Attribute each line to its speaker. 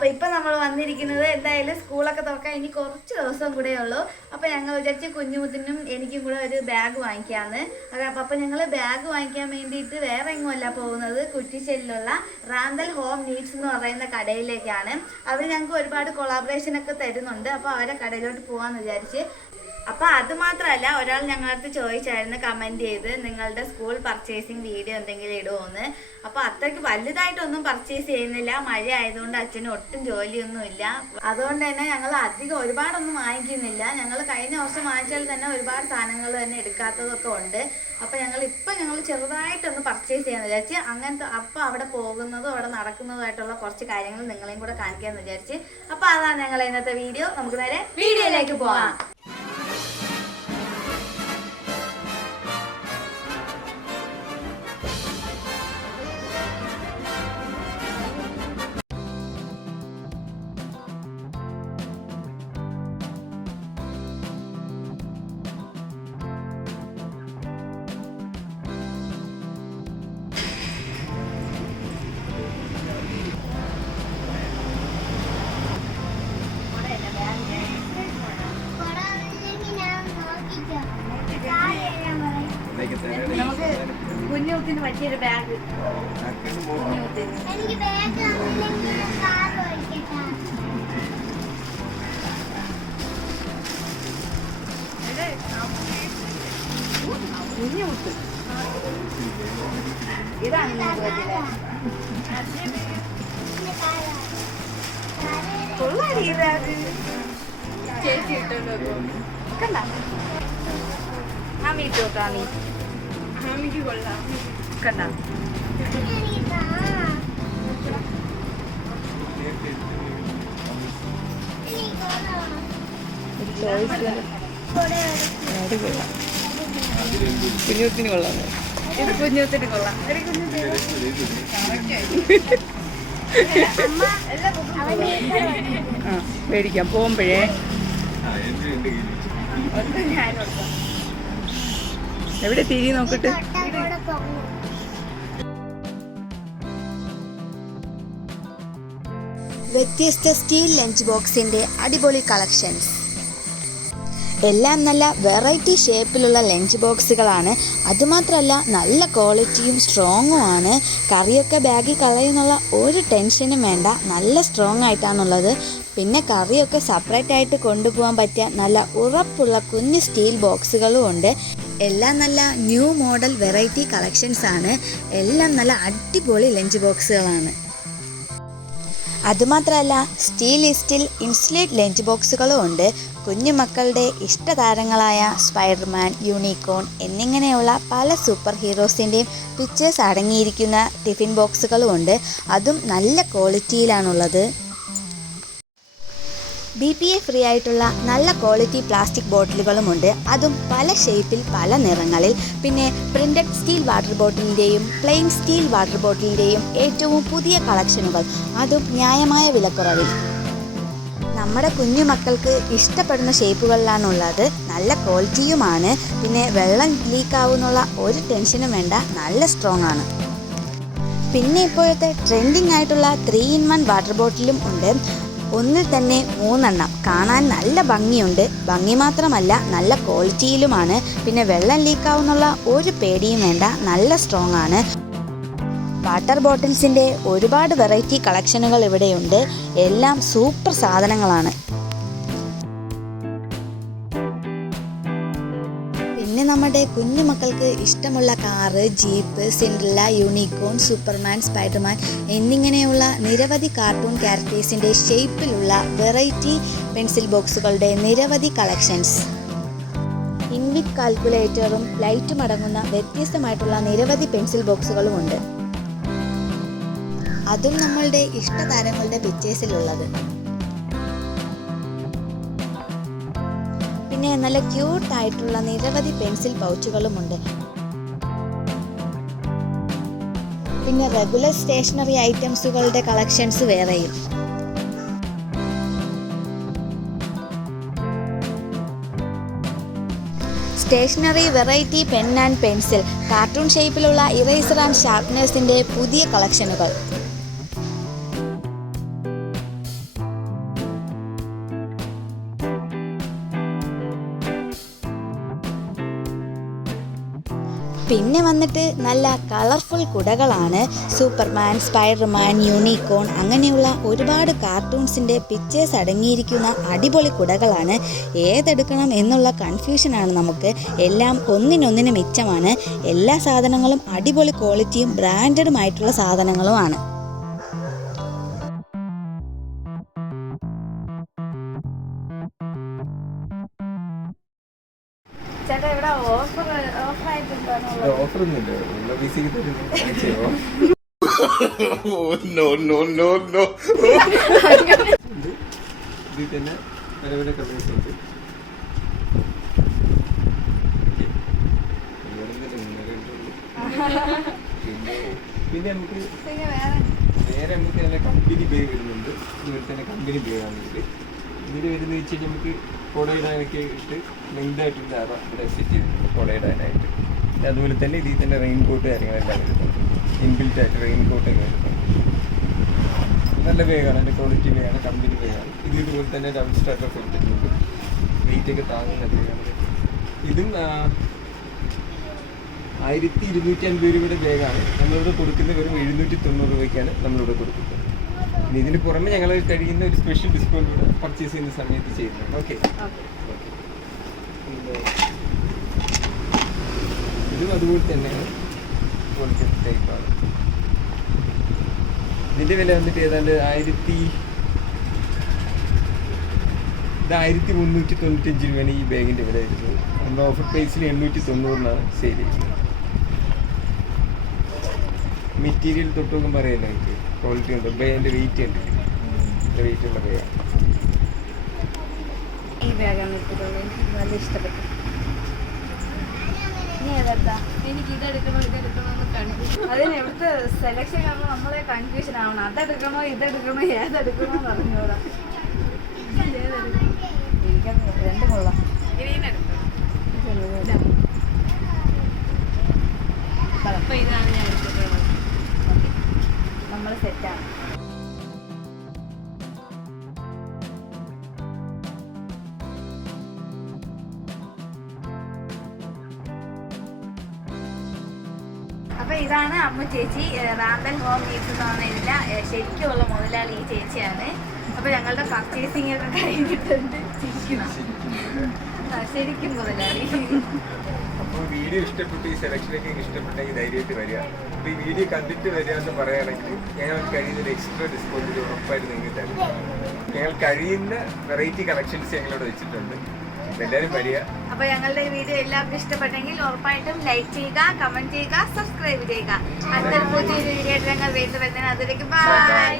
Speaker 1: അപ്പൊ ഇപ്പൊ നമ്മൾ വന്നിരിക്കുന്നത് എന്തായാലും സ്കൂളൊക്കെ തുറക്കാൻ ഇനി കുറച്ച് ദിവസം കൂടെ ഉള്ളൂ. അപ്പൊ ഞങ്ങൾ വിചാരിച്ച് കുഞ്ഞുമുത്തിനും എനിക്കും കൂടെ ഒരു ബാഗ് വാങ്ങിക്കാന്ന്. അപ്പോൾ അപ്പൊ ഞങ്ങൾ ബാഗ് വാങ്ങിക്കാൻ വേണ്ടിയിട്ട് വേറെ എങ്ങുമല്ല പോകുന്നത്. കുറ്റിശ്ശേരിയിലുള്ള റാന്തൽ ഹോം നീഡ്സ് എന്ന് പറയുന്ന കടയിലേക്കാണ്. അവർ ഞങ്ങൾക്ക് ഒരുപാട് കൊളാബറേഷൻ ഒക്കെ തരുന്നുണ്ട്. അപ്പൊ അവരെ കടയിലോട്ട് പോവാന്ന് വിചാരിച്ച് അപ്പൊ അത് മാത്രമല്ല ഒരാൾ ഞങ്ങളടുത്ത് ചോദിച്ചായിരുന്നു കമന്റ് ചെയ്ത് നിങ്ങളുടെ സ്കൂൾ പർച്ചേസിങ് വീഡിയോ എന്തെങ്കിലും ഇടുമോന്ന് അപ്പൊ അത്രയ്ക്ക് വലുതായിട്ടൊന്നും പർച്ചേസ് ചെയ്യുന്നില്ല. മഴ ആയതുകൊണ്ട് അച്ഛന് ഒട്ടും ജോലിയൊന്നും ഇല്ല അതുകൊണ്ട് തന്നെ ഞങ്ങൾ അധികം ഒരുപാടൊന്നും വാങ്ങിക്കുന്നില്ല. ഞങ്ങൾ കഴിഞ്ഞ വർഷം വാങ്ങിച്ചാൽ തന്നെ ഒരുപാട് സാധനങ്ങൾ തന്നെ എടുക്കാത്തതൊക്കെ ഉണ്ട്. അപ്പൊ ഞങ്ങൾ ഇപ്പൊ ഞങ്ങൾ ചെറുതായിട്ടൊന്ന് പർച്ചേസ് ചെയ്യാന്ന് വിചാരിച്ച് അങ്ങനത്തെ അപ്പൊ അവിടെ പോകുന്നതും അവിടെ നടക്കുന്നതുമായിട്ടുള്ള കുറച്ച് കാര്യങ്ങൾ നിങ്ങളെയും കൂടെ കാണിക്കാന്ന് വിചാരിച്ച്. അപ്പൊ അതാണ് ഞങ്ങൾ ഇന്നത്തെ വീഡിയോ നമുക്ക് നേരെ വീഡിയോയിലേക്ക് പോവാം. കുഞ്ഞുത്തിന് പറ്റിയൊരു ബാഗ് കുഞ്ഞുമുത്ത് ഇതാണ് നിങ്ങൾക്ക് പറ്റിയത് കൊള്ളാടി ഈ ബാഗ് ചേച്ചി ഇട്ടോണ്ട് കണ്ട? ആമി ആമിക്ക് കൊള്ളാം കണ്ട.
Speaker 2: കുഞ്ഞുത്തിന് കൊള്ളാം
Speaker 1: ഇത് കുഞ്ഞുത്തിന് കൊള്ളാം
Speaker 2: ആ മേടിക്കാം പോകുമ്പോഴേ
Speaker 1: ഞാനോട്ടോ
Speaker 2: എവിടെ തിരി നോക്കിട്ട്?
Speaker 3: വ്യത്യസ്ത സ്റ്റീൽ ലഞ്ച് ബോക്സിന്റെ അടിപൊളി കളക്ഷൻസ്. എല്ലാം നല്ല വെറൈറ്റി ഷേപ്പിലുള്ള ലഞ്ച് ബോക്സുകളാണ്. അതുമാത്രമല്ല നല്ല ക്വാളിറ്റിയും സ്ട്രോങ്ങും ആണ്. കറിയൊക്കെ ബാഗിൽ കളയുന്നുള്ള ഒരു ടെൻഷനും വേണ്ട. നല്ല സ്ട്രോങ് ആയിട്ടാണുള്ളത്. പിന്നെ കറിയൊക്കെ സെപ്പറേറ്റ് ആയിട്ട് കൊണ്ടുപോകാൻ പറ്റിയ നല്ല ഉറപ്പുള്ള കുഞ്ഞ് സ്റ്റീൽ ബോക്സുകളും ഉണ്ട്. എല്ലാം നല്ല ന്യൂ മോഡൽ വെറൈറ്റി കളക്ഷൻസ് ആണ്. എല്ലാം നല്ല അടിപൊളി ലഞ്ച് ബോക്സുകളാണ്. അതുമാത്രമല്ല സ്റ്റീൽ ഈസ്റ്റിൽ ഇൻസുലേറ്റ് ലഞ്ച് ബോക്സുകളും ഉണ്ട്. കുഞ്ഞുമക്കളുടെ ഇഷ്ടതാരങ്ങളായ സ്പൈഡർമാൻ യൂണിക്കോൺ എന്നിങ്ങനെയുള്ള പല സൂപ്പർ ഹീറോസിന്റെയും പിക്ചേഴ്സ് അടങ്ങിയിരിക്കുന്ന ടിഫിൻ ബോക്സുകളും ഉണ്ട്. അതും നല്ല ക്വാളിറ്റിയിലാണുള്ളത്. ബി പി എ ഫ്രീ ആയിട്ടുള്ള നല്ല ക്വാളിറ്റി പ്ലാസ്റ്റിക് ബോട്ടിലുകളുമുണ്ട് അതും പല ഷേപ്പിൽ പല നിറങ്ങളിൽ. പിന്നെ പ്രിന്റഡ് സ്റ്റീൽ വാട്ടർ ബോട്ടിലിന്റെയും പ്ലെയിൻ സ്റ്റീൽ വാട്ടർ ബോട്ടിലിന്റെയും ഏറ്റവും പുതിയ കളക്ഷനുകൾ അതും ന്യായമായ വിലക്കുറവിൽ. നമ്മുടെ കുഞ്ഞു മക്കൾക്ക് ഇഷ്ടപ്പെടുന്ന ഷേപ്പുകളിലാണുള്ളത് നല്ല ക്വാളിറ്റിയുമാണ് പിന്നെ വെള്ളം ലീക്ക് ആവുന്നുള്ള ഒരു ടെൻഷനും വേണ്ട. നല്ല സ്ട്രോങ് ആണ്. പിന്നെ ഇപ്പോഴത്തെ ട്രെൻഡിങ് ആയിട്ടുള്ള ത്രീ ഇൻ വൺ വാട്ടർ ബോട്ടിലും ഉണ്ട്. ഒന്നിൽ തന്നെ മൂന്നെണ്ണം. കാണാൻ നല്ല ഭംഗിയുണ്ട്. ഭംഗി മാത്രമല്ല നല്ല ക്വാളിറ്റിയിലുമാണ്. പിന്നെ വെള്ളം ലീക്കാവുന്നുള്ള ഒരു പേടിയും വേണ്ട. നല്ല സ്ട്രോങ് ആണ്. വാട്ടർ ബോട്ടിൽസിന്റെ ഒരുപാട് വെറൈറ്റി കളക്ഷനുകൾ ഇവിടെയുണ്ട്. എല്ലാം സൂപ്പർ സാധനങ്ങളാണ്. നമ്മുടെ കുഞ്ഞു മക്കൾക്ക് ഇഷ്ടമുള്ള car jeep Cinderella unicorn Superman Spiderman എന്നിങ്ങനെയുള്ള നിരവധി കാർട്ടൂൺ ക്യാരക്ടേഴ്സിന്റെ ഷേപ്പിലുള്ള വെറൈറ്റി പെൻസിൽ ബോക്സുകളുടെ നിരവധി കളക്ഷൻസ്. ഇൻവിറ്റ് കാൽക്കുലേറ്ററും ലൈറ്റും അടങ്ങുന്ന വ്യത്യസ്തമായിട്ടുള്ള നിരവധി പെൻസിൽ ബോക്സുകളും ഉണ്ട്. അതും നമ്മളുടെ ഇഷ്ടതാരങ്ങളുടെ പിക്ചേഴ്സിലുള്ളത് പിന്നെ നല്ല ക്യൂട്ട് ആയിട്ടുള്ള നിരവധി പെൻസിൽ പൗച്ചുകളുമുണ്ട്. പിന്നെ റെഗുലർ സ്റ്റേഷനറി ഐറ്റംസുകളുടെ കളക്ഷൻസ് വേറെയും. Stationery variety pen and pencil cartoon ഷേപ്പിലുള്ള ഇറേസർ ആൻഡ് ഷാർപ്നേഴ്സിന്റെ പുതിയ കളക്ഷനുകൾ
Speaker 4: പിന്നെ വന്നിട്ട് നല്ല കളർഫുൾ കുടകളാണ്. സൂപ്പർമാൻ സ്പൈഡർമാൻ യൂണിക്കോൺ അങ്ങനെയുള്ള ഒരുപാട് കാർട്ടൂൺസിന്റെ പിക്ചേഴ്സ് അടങ്ങിയിരിക്കുന്ന അടിപൊളി കുടകളാണ്. ഏതെടുക്കണം എന്നുള്ള കൺഫ്യൂഷനാണ് നമുക്ക്. എല്ലാം ഒന്നിനൊന്നിന് മിച്ചമാണ്. എല്ലാ സാധനങ്ങളും അടിപൊളി ക്വാളിറ്റിയും ബ്രാൻഡഡുമായിട്ടുള്ള സാധനങ്ങളുമാണ്.
Speaker 3: ചേട്ടാ ഇവിടെ ഓഫർ ഓഫർ.
Speaker 5: ഇതിൽ തന്നെ പല പല ഉണ്ട്. പിന്നെ പിന്നെ നമുക്ക്
Speaker 3: വേറെ
Speaker 5: വേറെ നമുക്ക് നല്ല കമ്പനി ബേ വരുന്നുണ്ട്. ഇതുപോലെ തന്നെ കമ്പനി ബേ ആണെങ്കിൽ ഇതിൽ വരുന്നത് വെച്ച് കഴിഞ്ഞാൽ നമുക്ക് അതുപോലെ തന്നെ ഇതിൽ തന്നെ റെയിൻ കോട്ട് കാര്യങ്ങളെല്ലാം വരുന്നുണ്ട്. ഇൻബിൽറ്റ് ആയിട്ട് റെയിൻ കോട്ടൊക്കെ വരുന്നുണ്ട്. നല്ല വേഗമാണ് അതിന്റെ ക്വാളിറ്റി വേഗമാണ് കമ്പനി വേഗമാണ് ഇത് ഇതുപോലെ തന്നെ ഡബിൾ സ്റ്റാർട്ടർ കൊടുത്തിട്ടുണ്ട് വെയിറ്റ് ഒക്കെ താങ്ങുന്ന വേഗമാണ് ഇതും ആയിരത്തി ഇരുന്നൂറ്റി അൻപത് രൂപയുടെ ബാഗാണ് നമ്മളിവിടെ കൊടുക്കുന്നത് വെറും എഴുന്നൂറ്റി തൊണ്ണൂറ് രൂപയ്ക്കാണ് നമ്മളിവിടെ കൊടുക്കുന്നത്. ഇനി ഇതിന് പുറമെ ഞങ്ങൾ കഴിയുന്ന ഒരു സ്പെഷ്യൽ ഡിസ്കൗണ്ട് കൂടെ പർച്ചേസ് ചെയ്യുന്ന സമയത്ത് ചെയ്യുന്നുണ്ട്. ഓക്കെ ഇതും അതുപോലെ തന്നെയാണ് ടൈപ്പാണ് ഇതിന്റെ വില വന്നിട്ട് ഏതാണ്ട് ആയിരത്തി ഇത് ആയിരത്തി മുന്നൂറ്റി തൊണ്ണൂറ്റഞ്ച് രൂപയാണ് ഈ ബാഗിന്റെ വില വരുന്നത്. നമ്മുടെ ഓഫർ പ്രൈസിൽ എണ്ണൂറ്റി തൊണ്ണൂറിനാണ് സെയിൽ ചെയ്യുന്നത് മെറ്റീരിയൽ തൊട്ടൊന്നും പറയല്ല എനിക്ക് ക്വാളിറ്റി ഉണ്ട്. ബാഗിന്റെ വെയിറ്റ് ഉണ്ട്. വെയിറ്റ് ഉള്ള ബാഗാണ്
Speaker 3: ഈ ബാഗാണ് എനിക്ക് നല്ല ഇഷ്ടപ്പെട്ടു. ഇനി ഏതെടുത്താ എനിക്ക് ഇതെടുക്കണോ ഇതെടുക്കണോ എന്ന് കൺഫ്യൂഷൻ അതിന് എവിടുത്തെ സെലക്ഷൻ കാണുമ്പോൾ നമ്മളെ കൺഫ്യൂഷൻ ആവണം. അതെടുക്കണോ ഇതെടുക്കണോ ഏതെടുക്കണോ എന്ന് ഏതെടുക്കണം എനിക്കത് രണ്ടും കൊള്ളാം ഗ്രീൻ എടുക്കണം അപ്പോൾ ഇതാണ് ഞാൻ എടുത്തിട്ടുള്ളത് നമ്മൾ സെറ്റാണ്. ഇതാണ് അമ്മ ചേച്ചി റാന്തൽ ഹോം നീഡ്സ് എന്ന് ശരിക്കുമുള്ള മുതലാളി ഈ ചേച്ചിയാണ്. അപ്പൊ ഞങ്ങളുടെ പർച്ചേസിംഗ് ഒക്കെ കഴിഞ്ഞിട്ടുണ്ട്. ശരിക്കും മുതലാളി.
Speaker 5: അപ്പോൾ വീഡിയോ ഇഷ്ടപ്പെട്ടു ഈ സെലക്ഷനൊക്കെ ഇഷ്ടപ്പെട്ടെങ്കിൽ ധൈര്യമായിട്ട് വരിക. അപ്പോൾ ഈ വീഡിയോ കണ്ടിട്ട് വരിക എന്ന് പറയുകയാണെങ്കിൽ ഞങ്ങൾ കഴിയുന്ന ഒരു എക്സ്ട്രാ ഡിസ്കൗണ്ട് ഉറപ്പായിട്ട് നിങ്ങൾക്ക് തരും. ഞങ്ങൾ കഴിയുന്ന വെറൈറ്റി കളക്ഷൻസ് ഞങ്ങളോട് വെച്ചിട്ടുണ്ട്. എല്ലാവരും വരിക.
Speaker 3: അപ്പൊ ഞങ്ങളുടെ ഈ വീഡിയോ എല്ലാവർക്കും ഇഷ്ടപ്പെട്ടെങ്കിൽ ഉറപ്പായിട്ടും ലൈക്ക് ചെയ്യുക കമന്റ് ചെയ്യുക സബ്സ്ക്രൈബ് ചെയ്യുക. അടുത്തൊരു പുതിയൊരു വീഡിയോ ആയിട്ട് ഞങ്ങൾ വീണ്ടും വരുന്നതിന് അതിലേക്ക് ബൈ